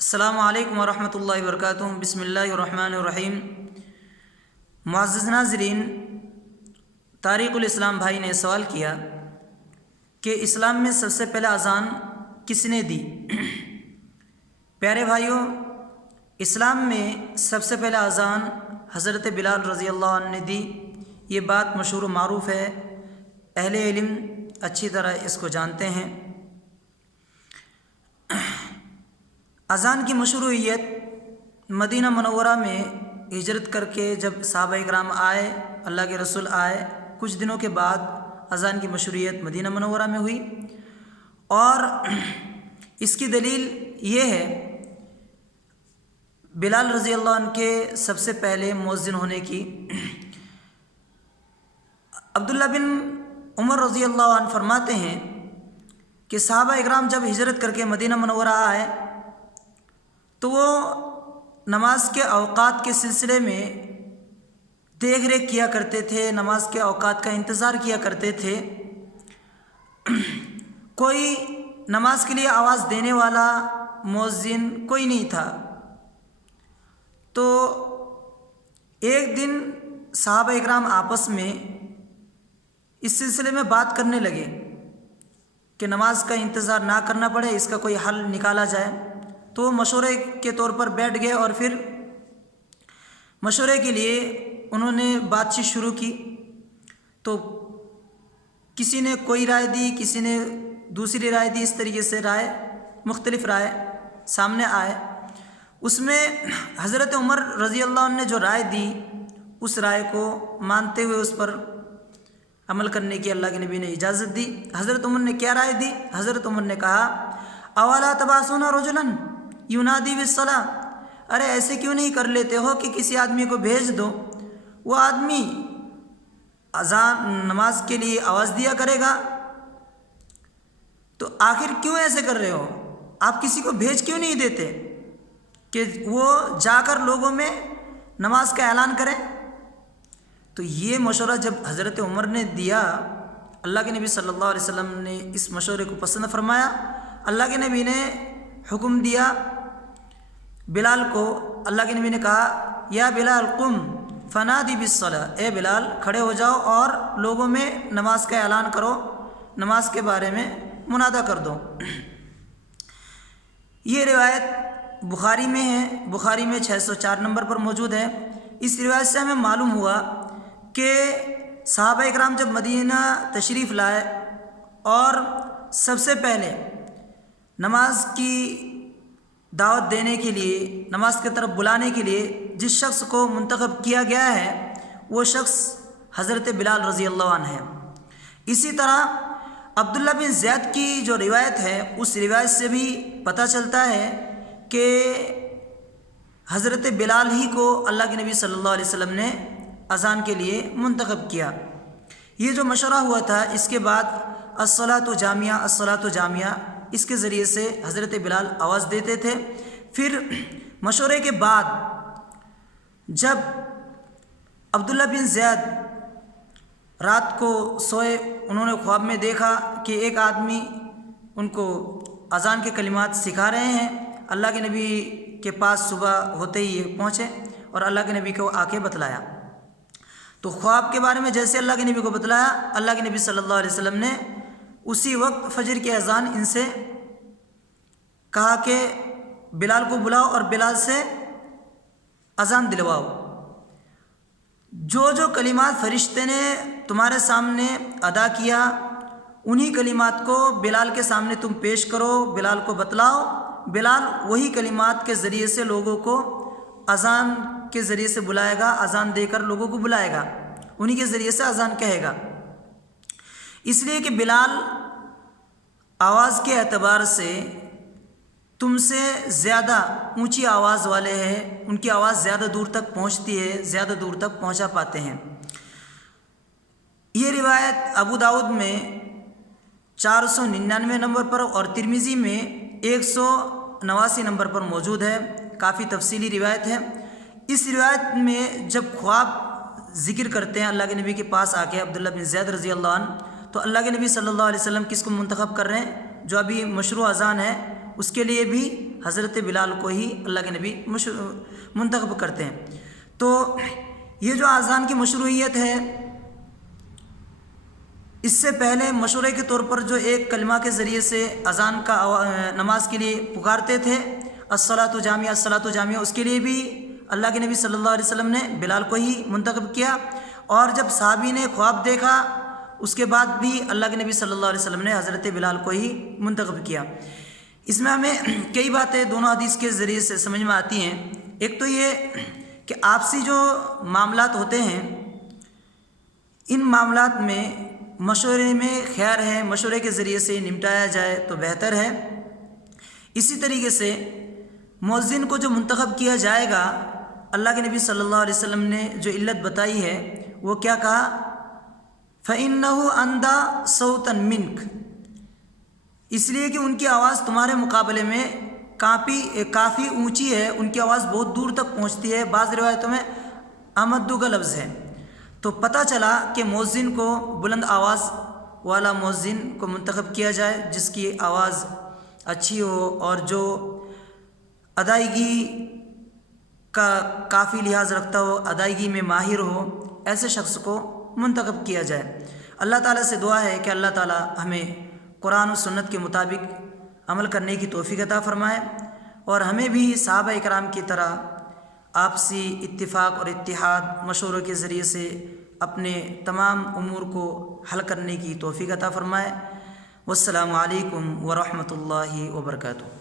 السلام علیکم ورحمۃ اللہ وبرکاتہ۔ بسم اللہ الرحمن الرحیم۔ معزز ناظرین، طارق الاسلام بھائی نے سوال کیا کہ اسلام میں سب سے پہلے اذان کس نے دی؟ پیارے بھائیوں، اسلام میں سب سے پہلے اذان حضرت بلال رضی اللہ عنہ نے دی۔ یہ بات مشہور و معروف ہے، اہل علم اچھی طرح اس کو جانتے ہیں۔ اذان کی مشروعیت مدینہ منورہ میں ہجرت کر کے جب صحابہ کرام آئے، اللہ کے رسول آئے، کچھ دنوں کے بعد اذان کی مشروعیت مدینہ منورہ میں ہوئی، اور اس کی دلیل یہ ہے بلال رضی اللہ عنہ کے سب سے پہلے مؤذن ہونے کی۔ عبداللہ بن عمر رضی اللہ عنہ فرماتے ہیں کہ صحابہ اکرام جب ہجرت کر کے مدینہ منورہ آئے تو وہ نماز کے اوقات کے سلسلے میں دیکھ ریکھ کیا کرتے تھے، نماز کے اوقات کا انتظار کیا کرتے تھے۔ کوئی نماز کے لیے آواز دینے والا مؤذن کوئی نہیں تھا۔ تو ایک دن صحابہ اکرام آپس میں اس سلسلے میں بات کرنے لگے کہ نماز کا انتظار نہ کرنا پڑے، اس کا کوئی حل نکالا جائے۔ تو وہ مشورے کے طور پر بیٹھ گئے اور پھر مشورے کے لیے انہوں نے بات چیت شروع کی۔ تو کسی نے کوئی رائے دی، کسی نے دوسری رائے دی، اس طریقے سے مختلف رائے سامنے آئے۔ اس میں حضرت عمر رضی اللہ عنہ نے جو رائے دی، اس رائے کو مانتے ہوئے اس پر عمل کرنے کی اللہ کے نبی نے اجازت دی۔ حضرت عمر نے کیا رائے دی؟ حضرت عمر نے کہا، اولا تبعثون رجلا ینادی بالصلاۃ، ارے ایسے کیوں نہیں کر لیتے ہو کہ کسی آدمی کو بھیج دو، وہ آدمی اذان نماز کے لیے آواز دیا کرے گا۔ تو آخر کیوں ایسے کر رہے ہو؟ آپ کسی کو بھیج کیوں نہیں دیتے کہ وہ جا کر لوگوں میں نماز کا اعلان کرے؟ تو یہ مشورہ جب حضرت عمر نے دیا، اللہ کے نبی صلی اللہ علیہ وسلم نے اس مشورے کو پسند فرمایا۔ اللہ کے نبی نے حکم دیا بلال کو، اللہ کے نبی نے کہا، یا بلال قم فنادی بالصلاۃ، اے بلال کھڑے ہو جاؤ اور لوگوں میں نماز کا اعلان کرو، نماز کے بارے میں منادہ کر دو۔ یہ روایت بخاری میں ہے، بخاری میں 604 نمبر پر موجود ہے۔ اس روایت سے ہمیں معلوم ہوا کہ صحابہ اکرام جب مدینہ تشریف لائے اور سب سے پہلے نماز کی دعوت دینے کے لیے، نماز کی طرف بلانے کے لیے جس شخص کو منتخب کیا گیا ہے، وہ شخص حضرت بلال رضی اللہ عنہ ہے۔ اسی طرح عبداللہ بن زید کی جو روایت ہے، اس روایت سے بھی پتہ چلتا ہے کہ حضرت بلال ہی کو اللہ کے نبی صلی اللہ علیہ وسلم نے اذان کے لیے منتخب کیا۔ یہ جو مشورہ ہوا تھا، اس کے بعد الصلاۃ جامعہ، الصلاۃ جامعہ، اس کے ذریعے سے حضرت بلال آواز دیتے تھے۔ پھر مشورے کے بعد جب عبداللہ بن زید رات کو سوئے، انہوں نے خواب میں دیکھا کہ ایک آدمی ان کو اذان کے کلمات سکھا رہے ہیں۔ اللہ کے نبی کے پاس صبح ہوتے ہی یہ پہنچے اور اللہ کے نبی کو آ کے بتلایا۔ تو خواب کے بارے میں جیسے اللہ کے نبی کو بتلایا، اللہ کے نبی صلی اللہ علیہ وسلم نے اسی وقت فجر کی اذان ان سے کہا کہ بلال کو بلاؤ اور بلال سے اذان دلواؤ۔ جو جو کلمات فرشتے نے تمہارے سامنے ادا کیا، انہی کلمات کو بلال کے سامنے تم پیش کرو، بلال کو بتلاؤ۔ بلال وہی کلمات کے ذریعے سے لوگوں کو اذان کے ذریعے سے بلائے گا، اذان دے کر لوگوں کو بلائے گا، انہی کے ذریعے سے اذان کہے گا۔ اس لیے کہ بلال آواز کے اعتبار سے تم سے زیادہ اونچی آواز والے ہیں، ان کی آواز زیادہ دور تک پہنچتی ہے، زیادہ دور تک پہنچا پاتے ہیں۔ یہ روایت ابو داؤد میں 499 نمبر پر اور ترمذی میں 189 نمبر پر موجود ہے، کافی تفصیلی روایت ہے۔ اس روایت میں جب خواب ذکر کرتے ہیں اللہ کے نبی کے پاس آ کے عبداللہ بن زید رضی اللہ عنہ، تو اللہ کے نبی صلی اللہ علیہ وسلم کس کو منتخب کر رہے ہیں؟ جو ابھی مشروع اذان ہے اس کے لیے بھی حضرت بلال کو ہی اللہ کے نبی منتخب کرتے ہیں۔ تو یہ جو اذان کی مشروعیت ہے، اس سے پہلے مشورے کے طور پر جو ایک کلمہ کے ذریعے سے اذان کا نماز کے لیے پکارتے تھے، الصلاۃ جامعہ الصلاۃ جامعہ، اس کے لیے بھی اللہ کے نبی صلی اللہ علیہ وسلم نے بلال کو ہی منتخب کیا، اور جب صحابی نے خواب دیکھا اس کے بعد بھی اللہ کے نبی صلی اللہ علیہ وسلم نے حضرت بلال کو ہی منتخب کیا۔ اس میں ہمیں کئی باتیں دونوں حدیث کے ذریعے سے سمجھ میں آتی ہیں۔ ایک تو یہ کہ آپسی جو معاملات ہوتے ہیں، ان معاملات میں مشورے میں خیر ہے، مشورے کے ذریعے سے نمٹایا جائے تو بہتر ہے۔ اسی طریقے سے مؤذن کو جو منتخب کیا جائے گا، اللہ کے نبی صلی اللہ علیہ وسلم نے جو علت بتائی ہے وہ کیا کہا؟ فَإِنَّهُ أَنْدَى صَوْتًا مِنْكَ، اس لیے کہ ان کی آواز تمہارے مقابلے میں کافی اونچی ہے، ان کی آواز بہت دور تک پہنچتی ہے، بعض روایتوں میں امدو کا لفظ ہے۔ تو پتہ چلا کہ مؤذن کو بلند آواز والا مؤذن کو منتخب کیا جائے، جس کی آواز اچھی ہو اور جو ادائیگی کا کافی لحاظ رکھتا ہو، ادائیگی میں ماہر ہو، ایسے شخص کو منتخب کیا جائے۔ اللہ تعالیٰ سے دعا ہے کہ اللہ تعالیٰ ہمیں قرآن و سنت کے مطابق عمل کرنے کی توفیق عطا فرمائے، اور ہمیں بھی صحابہ اکرام کی طرح آپسی اتفاق اور اتحاد مشوروں کے ذریعے سے اپنے تمام امور کو حل کرنے کی توفیق عطا فرمائے۔ والسلام علیکم ورحمۃ اللہ وبرکاتہ۔